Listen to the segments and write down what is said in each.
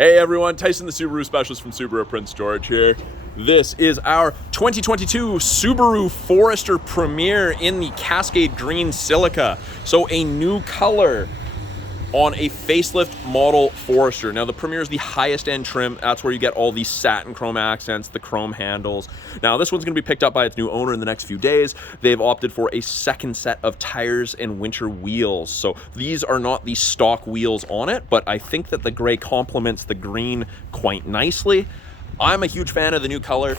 Hey everyone, Tyson the Subaru Specialist from Subaru Prince George here. This is our 2022 Subaru Forester Premier in the Cascade Green Silica. So a new color on a facelift model Forester. Now the Premier is the highest end trim. That's where you get all these satin chrome accents, the chrome handles. Now this one's gonna be picked up by its new owner in the next few days. They've opted for a second set of tires and winter wheels. So these are not the stock wheels on it, but I think that the gray complements the green quite nicely. I'm a huge fan of the new color.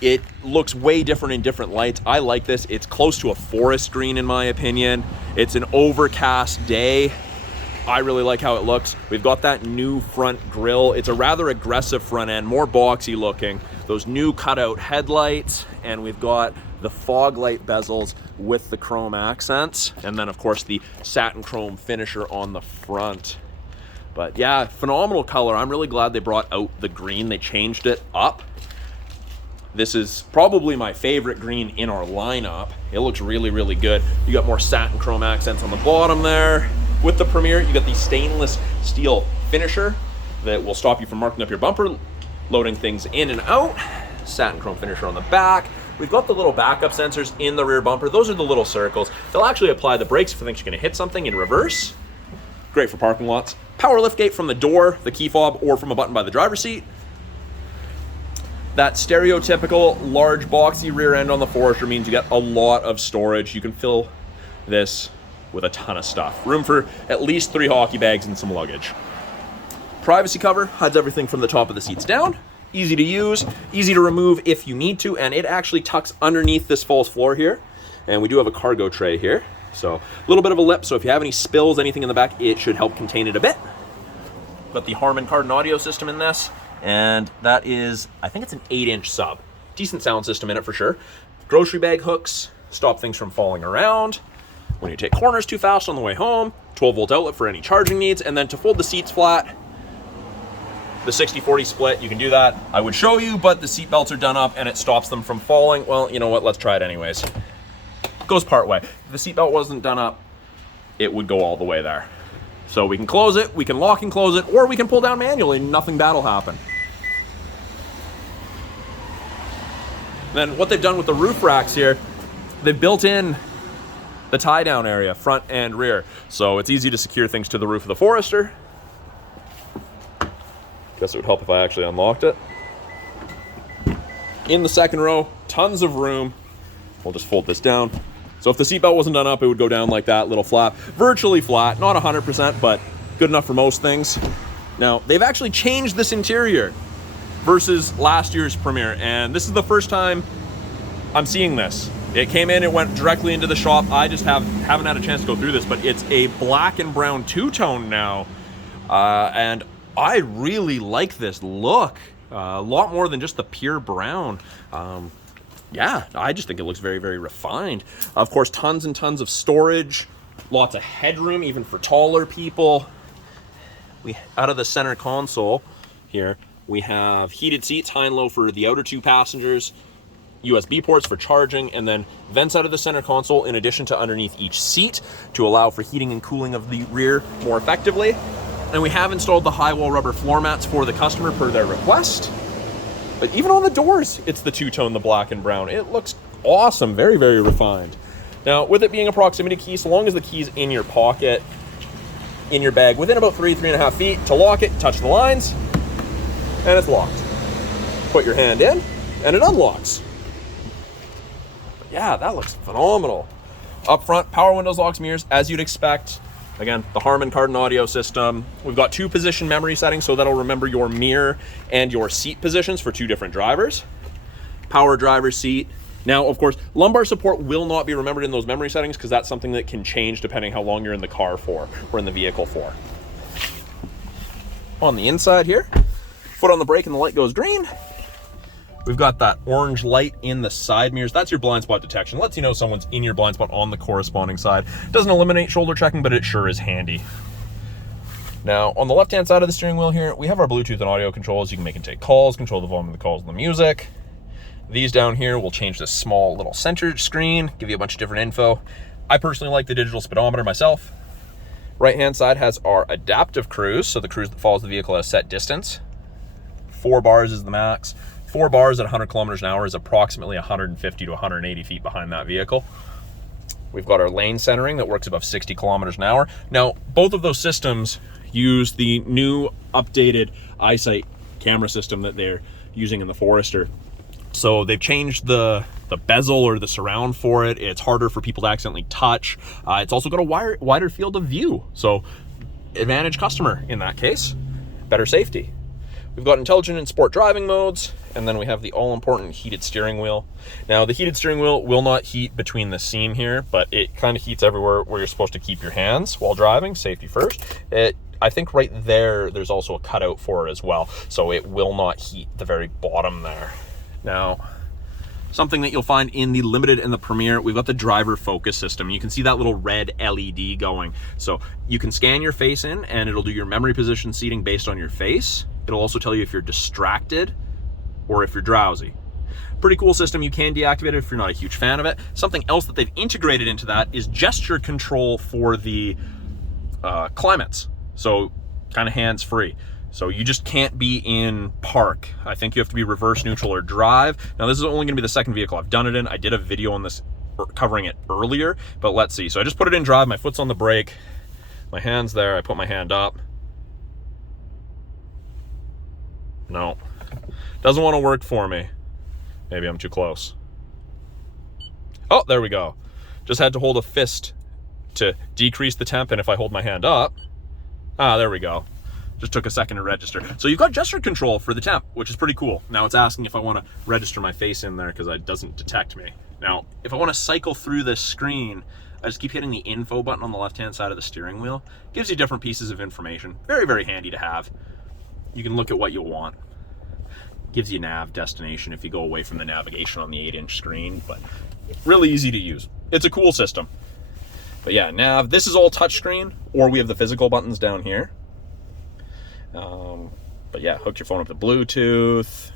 It looks way different in different lights. I like this. It's close to a forest green in my opinion. It's an overcast day. I really like how it looks. We've got that new front grille. It's a rather aggressive front end, more boxy looking. Those new cutout headlights, and we've got the fog light bezels with the chrome accents, and then of course the satin chrome finisher on the front. But yeah, phenomenal color. I'm really glad they brought out the green. They changed it up. This is probably my favorite green in our lineup. It looks really, really good. You got more satin chrome accents on the bottom there. With the Premier, you got the stainless steel finisher that will stop you from marking up your bumper, loading things in and out. Satin chrome finisher on the back. We've got the little backup sensors in the rear bumper. Those are the little circles. They'll actually apply the brakes if you think you're gonna hit something in reverse. Great for parking lots. Power liftgate from the door, the key fob, or from a button by the driver's seat. That stereotypical large boxy rear end on the Forester means you get a lot of storage. You can fill this with a ton of stuff. Room for at least 3 hockey bags and some luggage. Privacy cover hides everything from the top of the seats down. Easy to use, easy to remove if you need to, and it actually tucks underneath this false floor here. And we do have a cargo tray here. So a little bit of a lip, so if you have any spills, anything in the back, it should help contain it a bit. Got the Harman Kardon audio system in this, and that is, I think it's an 8-inch sub. Decent sound system in it for sure. Grocery bag hooks, stop things from falling around. When you take corners too fast on the way home, 12-volt outlet for any charging needs, and then to fold the seats flat, the 60-40 split, you can do that. I would show you, but the seat belts are done up and it stops them from falling. Well, you know what, let's try it anyways. Goes part way. If the seat belt wasn't done up, it would go all the way there. So we can close it, we can lock and close it, or we can pull down manually and nothing bad will happen. Then what they've done with the roof racks here, they've built in the tie-down area, front and rear. So it's easy to secure things to the roof of the Forester. Guess it would help if I actually unlocked it. In the second row, tons of room. We'll just fold this down. So if the seatbelt wasn't done up, it would go down like that, little flap. Virtually flat, not 100%, but good enough for most things. Now, they've actually changed this interior versus last year's Premier, and this is the first time I'm seeing this. It came in, it went directly into the shop. I just haven't had a chance to go through this, but it's a black and brown two-tone now. And I really like this look. A lot more than just the pure brown. Yeah, I just think it looks very, very refined. Of course, tons and tons of storage, lots of headroom, even for taller people. Out of the center console here, we have heated seats, high and low for the outer 2 passengers, USB ports for charging, and then vents out of the center console in addition to underneath each seat to allow for heating and cooling of the rear more effectively. And we have installed the high wall rubber floor mats for the customer per their request. But even on the doors, it's the two-tone, the black and brown. It looks awesome, very, very refined. Now, with it being a proximity key, so long as the key's in your pocket, in your bag, within about 3.5 feet, to lock it, touch the lines, and it's locked. Put your hand in, and it unlocks. Yeah, that looks phenomenal. Up front, power windows, locks, mirrors, as you'd expect. Again, the Harman Kardon audio system. We've got 2 position memory settings, so that'll remember your mirror and your seat positions for 2 different drivers. Power driver's seat. Now, of course, lumbar support will not be remembered in those memory settings because that's something that can change depending how long you're in the car for or in the vehicle for. On the inside here, foot on the brake and the light goes green. We've got that orange light in the side mirrors. That's your blind spot detection. Lets you know someone's in your blind spot on the corresponding side. Doesn't eliminate shoulder checking, but it sure is handy. Now, on the left-hand side of the steering wheel here, we have our Bluetooth and audio controls. You can make and take calls, control the volume of the calls and the music. These down here will change this small little center screen, give you a bunch of different info. I personally like the digital speedometer myself. Right-hand side has our adaptive cruise, so the cruise that follows the vehicle at a set distance. 4 bars is the max. 4 bars at 100 kilometers an hour is approximately 150 to 180 feet behind that vehicle. We've got our lane centering that works above 60 kilometers an hour. Now, both of those systems use the new updated Eyesight Camera system that they're using in the Forester. So they've changed the bezel or the surround for it. It's harder for people to accidentally touch. It's also got a wider field of view. So advantage customer in that case, better safety. We've got intelligent and sport driving modes, and then we have the all-important heated steering wheel. Now, the heated steering wheel will not heat between the seam here, but it kind of heats everywhere where you're supposed to keep your hands while driving, safety first. I think right there's also a cutout for it as well, so it will not heat the very bottom there. Now, something that you'll find in the Limited and the Premier, we've got the driver focus system. You can see that little red LED going. So you can scan your face in and it'll do your memory position seating based on your face. It'll also tell you if you're distracted or if you're drowsy. Pretty cool system. You can deactivate it if you're not a huge fan of it. Something else that they've integrated into that is gesture control for the climates. So kind of hands-free. So you just can't be in park. I think you have to be reverse, neutral, or drive. Now this is only gonna be the second vehicle I've done it in. I did a video on this covering it earlier, but let's see. So I just put it in drive, my foot's on the brake, my hand's there, I put my hand up. No, doesn't wanna work for me. Maybe I'm too close. Oh, there we go. Just had to hold a fist to decrease the temp, and if I hold my hand up, there we go. Just took a second to register. So you've got gesture control for the temp, which is pretty cool. Now it's asking if I want to register my face in there because it doesn't detect me. Now, if I want to cycle through this screen, I just keep hitting the info button on the left-hand side of the steering wheel. Gives you different pieces of information. Very, very handy to have. You can look at what you'll want. Gives you nav destination if you go away from the navigation on the 8-inch screen, but really easy to use. It's a cool system. But yeah, nav, this is all touchscreen, or we have the physical buttons down here. But yeah, hook your phone up to Bluetooth,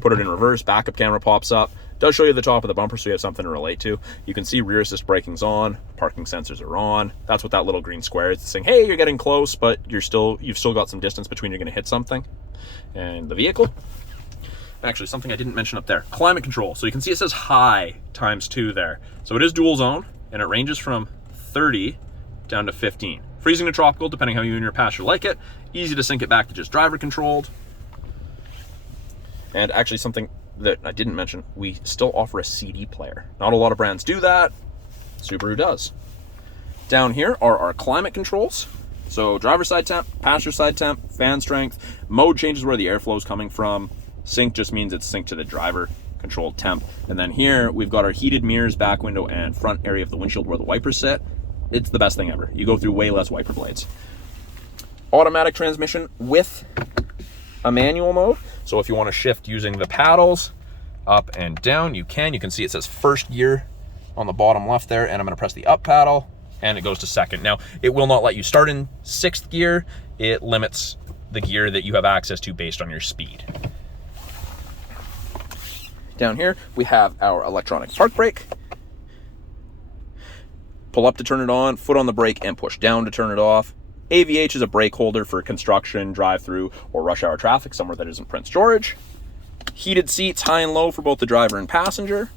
put it in reverse, backup camera pops up. Does show you the top of the bumper so you have something to relate to. You can see rear assist braking's on, parking sensors are on. That's what that little green square is. It's saying, hey, you're getting close, but you've still got some distance between you're gonna hit something. And the vehicle, actually something I didn't mention up there, climate control. So you can see it says high ×2 there. So it is dual zone, and it ranges from 30 down to 15. Freezing to tropical, depending how you and your passenger like it. Easy to sync it back to just driver controlled. And actually something that I didn't mention, we still offer a CD player. Not a lot of brands do that. Subaru does. Down here are our climate controls. So driver side temp, passenger side temp, fan strength. Mode changes where the airflow is coming from. Sync just means it's synced to the driver controlled temp. And then here we've got our heated mirrors, back window, and front area of the windshield where the wipers sit. It's the best thing ever. You go through way less wiper blades. Automatic transmission with a manual mode. So if you want to shift using the paddles up and down, you can. You can see it says first gear on the bottom left there, and I'm going to press the up paddle and it goes to second. Now, it will not let you start in 6th gear. It limits the gear that you have access to based on your speed. Down here, we have our electronic park brake. Pull up to turn it on, foot on the brake, and push down to turn it off. AVH is a brake holder for construction, drive-through, or rush hour traffic, somewhere that isn't Prince George. Heated seats, high and low for both the driver and passenger.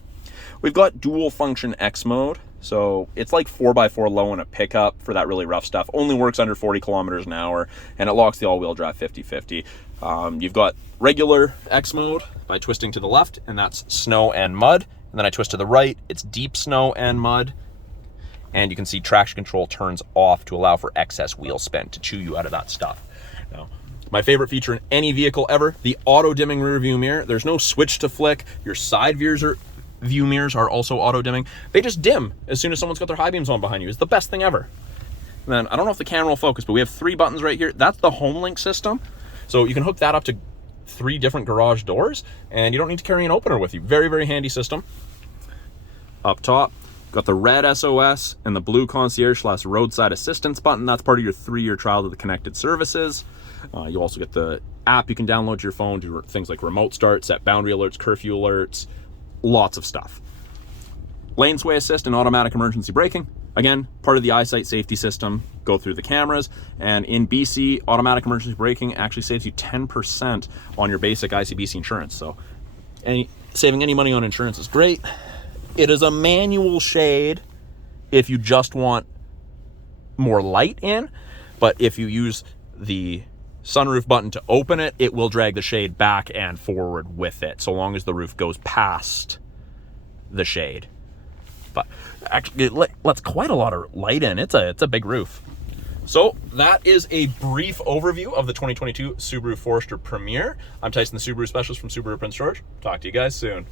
We've got dual function X mode. So it's like 4x4 low in a pickup for that really rough stuff. Only works under 40 kilometers an hour, and it locks the all-wheel drive 50-50. You've got regular X mode by twisting to the left, and that's snow and mud. And then I twist to the right, it's deep snow and mud. And you can see traction control turns off to allow for excess wheel spin to chew you out of that stuff. Now, my favorite feature in any vehicle ever, the auto dimming rear view mirror. There's no switch to flick. Your side view mirrors are also auto dimming. They just dim as soon as someone's got their high beams on behind you. It's the best thing ever. And then I don't know if the camera will focus, but we have 3 buttons right here. That's the Homelink system. So you can hook that up to 3 different garage doors, and you don't need to carry an opener with you. Very, very handy system. Up top, got the red SOS and the blue concierge/roadside assistance button. That's part of your 3-year trial to the connected services. You also get the app you can download to your phone, do things like remote start, set boundary alerts, curfew alerts, lots of stuff. Lane sway assist and automatic emergency braking. Again, part of the Eyesight safety system, go through the cameras, and in BC, automatic emergency braking actually saves you 10% on your basic ICBC insurance. So saving any money on insurance is great. It is a manual shade if you just want more light in, but if you use the sunroof button to open it, it will drag the shade back and forward with it, so long as the roof goes past the shade. But actually, it lets quite a lot of light in. It's a big roof. So that is a brief overview of the 2022 Subaru Forester Premier. I'm Tyson, the Subaru specialist from Subaru Prince George. Talk to you guys soon.